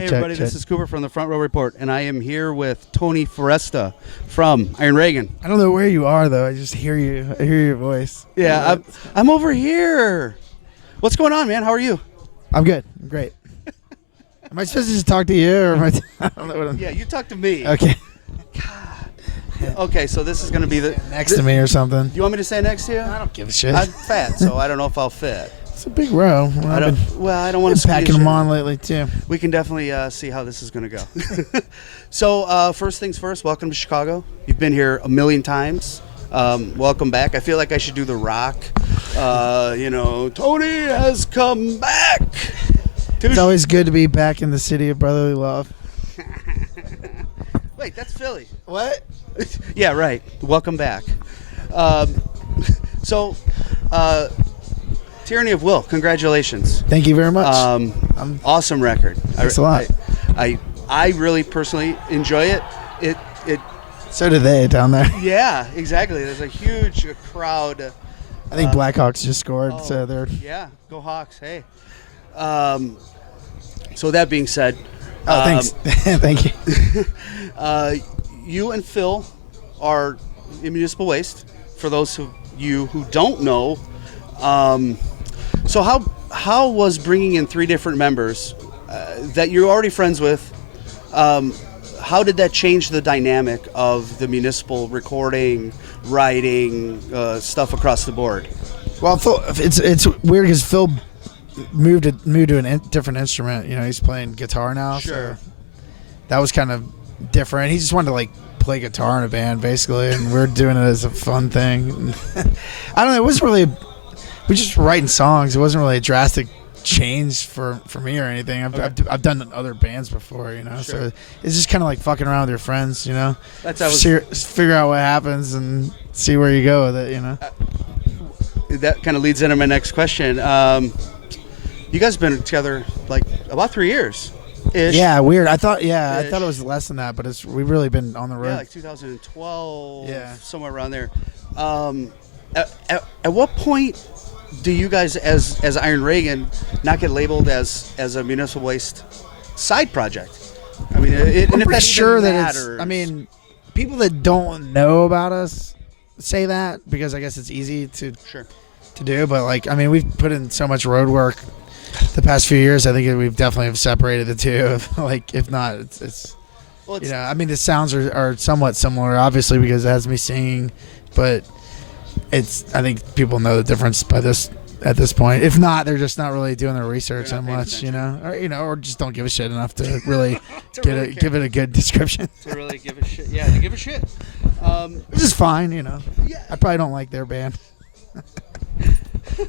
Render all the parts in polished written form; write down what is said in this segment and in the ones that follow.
Hey everybody, this is Cooper from the Front Row Report, and I am here with Tony Foresta from Iron Reagan. I don't know where you are though. I just hear you. I hear your voice. Yeah, I'm over here. What's going on, man? How are you? I'm good. I'm great. Am I supposed to just talk to you, or am I don't know what I'm... Yeah, you talk to me. Okay. God. Okay, so this is going to be the next to me or something. Do you want me to stand next to you? I don't give a shit. I'm fat, so I don't know if I'll fit. It's a big row. I don't want to packing them on lately too. We can definitely see how this is going to go. So first things first, welcome to Chicago. You've been here a million times. Welcome back. I feel like I should do The Rock. Tony has come back. It's always good to be back in the city of brotherly love. Wait, that's Philly. What? Yeah, right. Welcome back. Tyranny of Will, congratulations. Thank you very much. Awesome record. Thanks a lot. I really personally enjoy it. It. So do they down there. Yeah, exactly. There's a huge crowd. I think Blackhawks just scored, so they're... Yeah, go Hawks, hey. So that being said... thanks. Thank you. You and Phil are in Municipal Waste. For those of you who don't know... So how was bringing in three different members that you're already friends with, how did that change the dynamic of the municipal recording, writing, stuff across the board? Well, Phil, it's weird because Phil moved to a different instrument. You know, he's playing guitar now. Sure. So that was kind of different. He just wanted to play guitar in a band basically, and we're doing it as a fun thing. I don't know. It wasn't really. We just writing songs. It wasn't really a drastic change for me or anything. I've done other bands before, you know. Sure. So it's just kind of like fucking around with your friends, you know. Figure out what happens and see where you go with it, you know. That kind of leads into my next question. You guys have been together about 3 years. Ish. Yeah, weird. I thought it was less than that, but we've really been on the road. Yeah, like 2012. Yeah, somewhere around there. At what point do you guys, as Iron Reagan, not get labeled as a municipal waste side project? I mean, I'm pretty sure that matters. it's. I mean, people that don't know about us say that because I guess it's easy to do. But we've put in so much road work the past few years. I think we've definitely have separated the two. If not, it's the sounds are somewhat similar, obviously, because it has me singing, but. I think people know the difference at this point. If not, they're just not really doing their research so much, or just don't give a shit enough to really give it a good description. To really give a shit, to give a shit. Which is fine, Yeah. I probably don't like their band.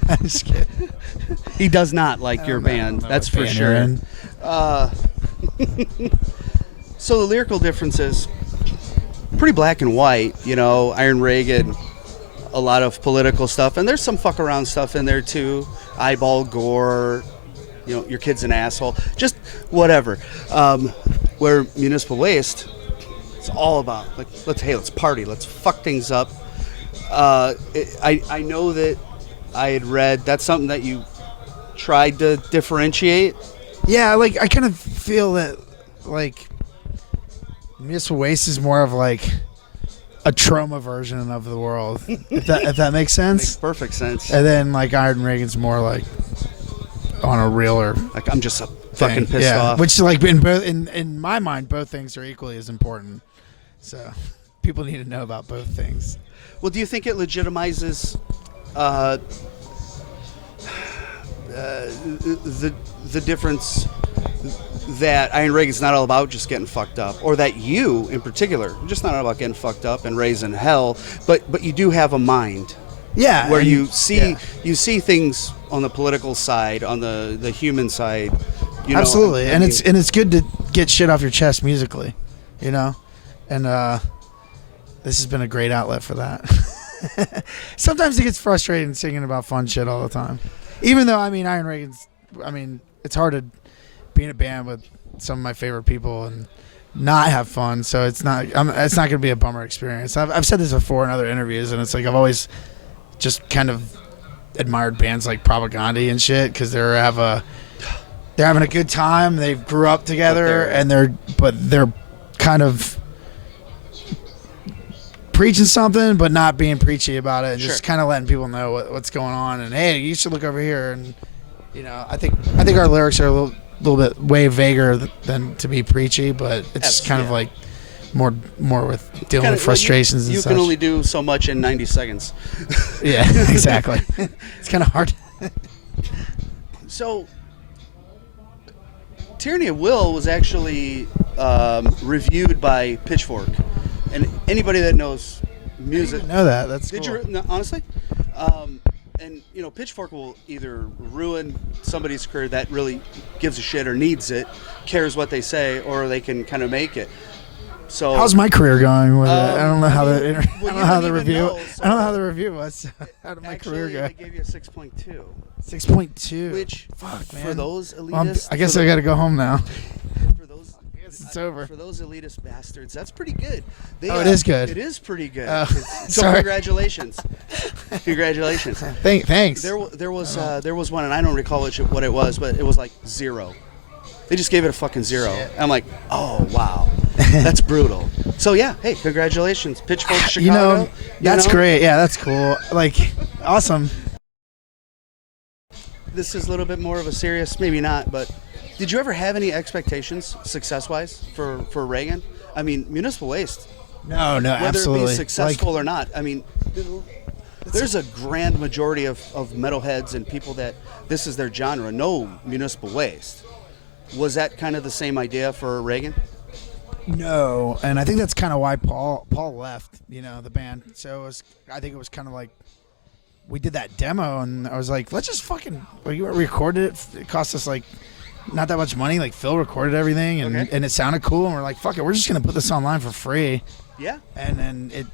I'm just kidding. He does not like your band, that's for sure. So the lyrical differences, pretty black and white. Iron Reagan. A lot of political stuff, and there's some fuck around stuff in there too. Eyeball gore, your kid's an asshole, just whatever. Where Municipal Waste, it's all about let's party, let's fuck things up. I know that I had read that's something that you tried to differentiate. Yeah, I kind of feel that Municipal Waste is more of a trauma version of the world, if that makes sense. Makes perfect sense. And then Iron Reagan's more on a realer. I'm just fucking pissed off. Which in my mind, both things are equally as important. So people need to know about both things. Well, do you think it legitimizes the difference that Iron Reagan's not all about just getting fucked up, or that you, in particular, are just not all about getting fucked up and raising hell, but you do have a mind. Yeah. Where you see things on the political side, on the human side. Absolutely. And it's good to get shit off your chest musically, And this has been a great outlet for that. Sometimes it gets frustrating singing about fun shit all the time. Even though, Iron Reagan's, it's hard to be in a band with some of my favorite people and not have fun, so it's not going to be a bummer experience. I've said this before in other interviews, and it's I've always just kind of admired bands like Propaganda and shit because they have a they're having a good time. They grew up together, and they're kind of preaching something, but not being preachy about it, and just kind of letting people know what's going on. And hey, you should look over here. And I think our lyrics are a little bit way vaguer than to be preachy, but it's kind of like more with dealing with frustrations and such. You can only do so much in 90 seconds. Yeah, exactly. It's kind of hard. So, Tyranny at Will was actually reviewed by Pitchfork, and anybody that knows music, I didn't know that. That's did cool. you no, honestly? And Pitchfork will either ruin somebody's career that really gives a shit or needs it, cares what they say, or they can kind of make it. So how's my career going with it? I don't know how I don't know how the review. I don't know how the review was. How did my career go? They gave you a 6.2. 6.2. Which, fuck, man. For those elitists, I guess I got to go home now. For those, I guess it's over. For those elitist bastards, that's pretty good. It is good. It is pretty good. So sorry. Congratulations. Congratulations. Thanks. There was one, and I don't recall what it was, but it was like 0. They just gave it a fucking 0. I'm like, oh wow, that's brutal. So yeah, hey, congratulations, Pitchfork Chicago. That's great. Yeah, that's cool. Like, awesome. This is a little bit more of a serious, maybe not, but did you ever have any expectations, success-wise, for Reagan? I mean, municipal waste. No, whether absolutely. Whether it be successful or not. I mean, there's a grand majority of metalheads and people that this is their genre. No municipal waste. Was that kind of the same idea for Reagan? No, and I think that's kind of why Paul left, the band. So I think it was kind of like we did that demo, and I was like, let's just fucking we recorded it. It cost us like not that much money. Like Phil recorded everything, and it sounded cool, and we're like, fuck it, we're just gonna put this online for free. Yeah. And then it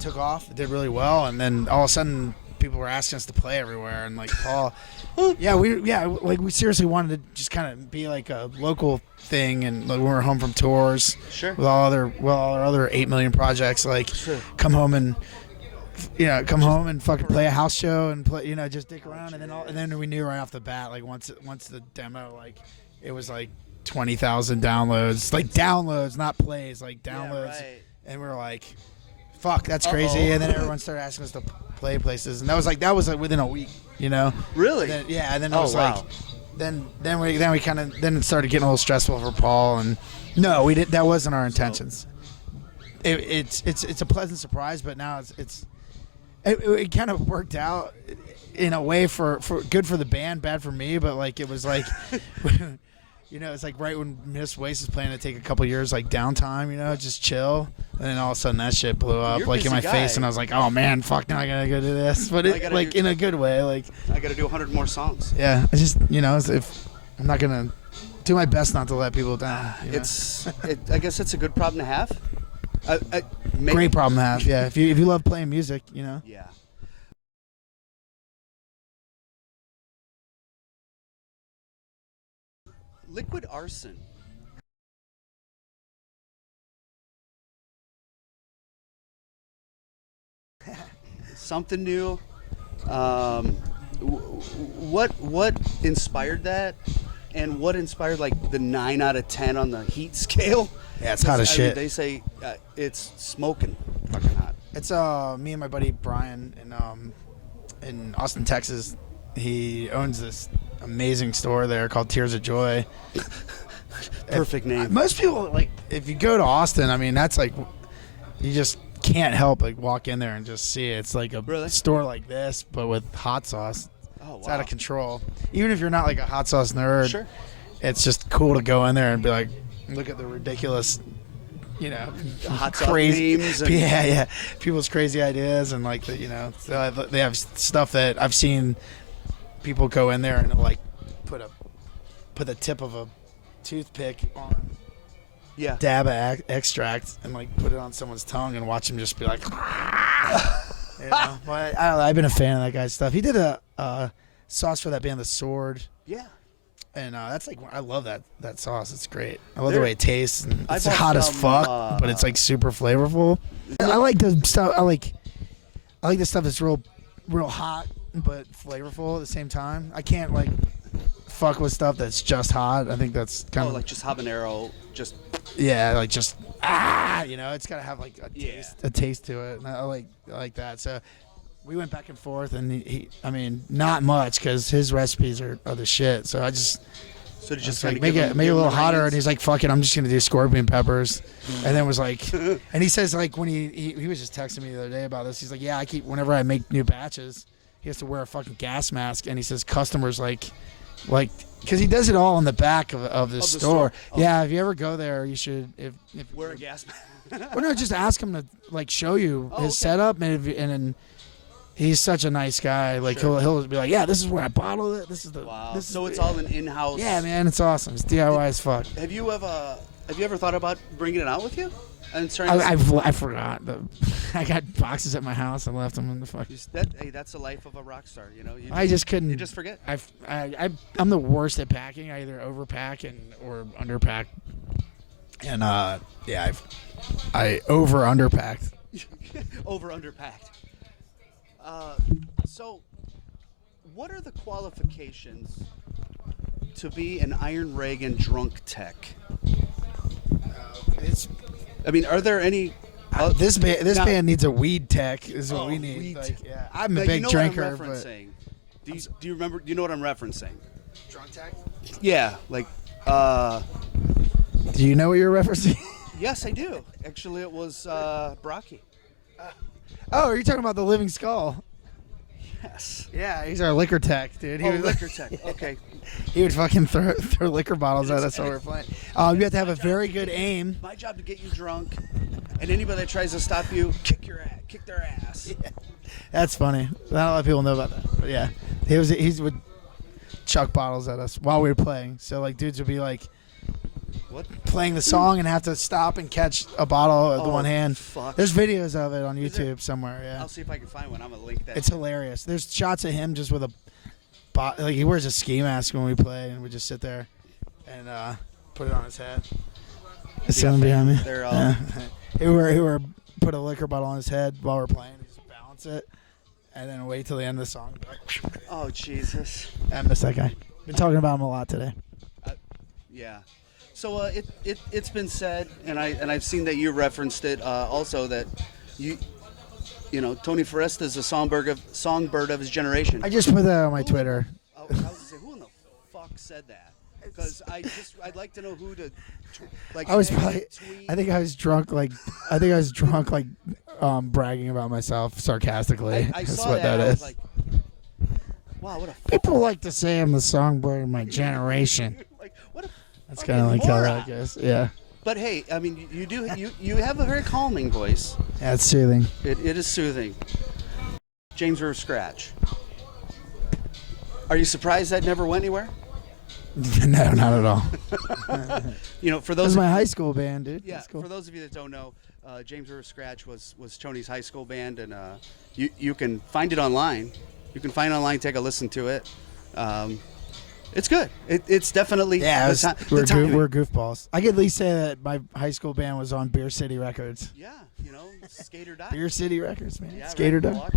took off. It did really well, and then all of a sudden people were asking us to play everywhere, and like Paul. We seriously wanted to just kind of be like a local thing, and like when we were home from tours, with all our other 8 million projects, like come home and fucking play a house show and play, just dick around, and then we knew right off the bat, like once the demo, like it was like 20,000 downloads, like downloads, not plays, like downloads, and we were like, fuck, that's crazy, and then everyone started asking us to play places, and that was like within a week, Really? And then it was like, then it started getting a little stressful for Paul, and no, we did. That wasn't our intentions. It's a pleasant surprise, but now it kind of worked out in a way for good for the band, bad for me, but like it was like. It's like right when Miss Waste is planning to take a couple years like downtime, just chill, and then all of a sudden that shit blew up like in my face, and I was like, oh man, fuck, now I gotta go do this, but in a good way, like I gotta do 100 more songs. Yeah, I just if I'm not gonna do my best not to let people down. I guess it's a good problem to have. Great problem to have. Yeah, if you love playing music, Yeah. Liquid arson. Something new. What inspired that, and what inspired like the 9 out of 10 on the heat scale? Yeah, it's hot as shit. They say it's smoking, fucking hot. It's me and my buddy Brian in Austin, Texas. He owns this amazing store there called Tears of Joy. Perfect name. Most people, like, if you go to Austin, I mean, that's like, you just can't help but walk in there and just see it. It's like a store like this, but with hot sauce. Oh, wow. It's out of control. Even if you're not like a hot sauce nerd, it's just cool to go in there and be like, look at the ridiculous, hot crazy names. And yeah, people's crazy ideas, and like they have stuff that I've seen people go in there and like put the tip of a toothpick on dab extract and like put it on someone's tongue and watch him just be like, But I don't know, I've been a fan of that guy's stuff. He did a sauce for that band, The Sword. Yeah. And that's like, I love that sauce. It's great. I love the way it tastes. And it's hot as some, fuck, but it's like super flavorful. I like the stuff. I like the stuff that's real hot but flavorful at the same time. I can't like fuck with stuff that's just hot. I think that's kind of like just habanero, just like just it's gotta have like a taste to it. And I like that. So we went back and forth, and he I mean, not much because his recipes are the shit. So I just. So to just like make it a little hotter, and he's like, "Fuck it, I'm just gonna do scorpion peppers," and then was like, and he says like when he was just texting me the other day about this, he's like, "Yeah, I keep whenever I make new batches, he has to wear a fucking gas mask," and he says customers like, because he does it all in the back of the store. Oh. Yeah, if you ever go there, you should if wear a gas mask. Well, no, just ask him to like show you his setup, and then. He's such a nice guy. Like he'll be like, yeah, this is where I bottle it. This is the. Wow. This so is it's all an in-house. Yeah, man, it's awesome. It's DIY as fuck. Have you ever thought about bringing it out with you? And I forgot. I got boxes at my house. I left them in the fuck. That's the life of a rock star. You know. I just couldn't. You just forget. I'm the worst at packing. I either overpack or underpack. And I over underpacked. Over underpacked. So, what are the qualifications to be an Iron Reagan drunk tech? Are there any? This band needs a weed tech. Is what we need. I'm a big drinker. Do you remember? Do you know what I'm referencing? Drunk tech. Yeah, like. Do you know what you're referencing? Yes, I do. Actually, it was Brocky. Oh, are you talking about the Living Skull? Yes. Yeah, he's our liquor tech, dude. Liquor tech. Okay. He would fucking throw liquor bottles at us while we're playing. You have to have a very good aim. My job to get you drunk, and anybody that tries to stop you, kick their ass. Yeah. That's funny. Not a lot of people know about that. But yeah, he would chuck bottles at us while we were playing. So like dudes would be like. What? Playing the song and have to stop and catch a bottle with one hand. Fuck. There's videos of it on YouTube somewhere. Yeah, I'll see if I can find one. I'm gonna link that. It's hilarious. There's shots of him just with like he wears a ski mask when we play, and we just sit there and put it on his head. It's someone behind me. They're all. Who put a liquor bottle on his head while we're playing. Just balance it, and then wait till the end of the song. Oh Jesus! I miss that guy. Been talking about him a lot today. Yeah. So it's been said, and I've seen that you referenced it also that you Tony Foresta is a songbird of his generation. I just put that on my Twitter. I was gonna say, who in the fuck said that? Because I'd like to know who to like. I think I was drunk like bragging about myself sarcastically. I That's saw what that. that I is. was like, wow, what a people like to say I'm the songbird of my generation. like what a. That's kind of like how I guess, yeah. But hey, I mean, you have a very calming voice. Yeah, it's soothing. It is soothing. James River Scratch. Are you surprised that never went anywhere? No, not at all. For those. That was my high school band, dude. Yeah, cool. For those of you that don't know, James River Scratch was Tony's high school band, and you can find it online. You can find it online. Take a listen to it. It's good. It's definitely we're goofballs. I could at least say that my high school band was on Beer City Records. Yeah, Skate or Die. Beer City Records, man. Yeah, Skate or Die.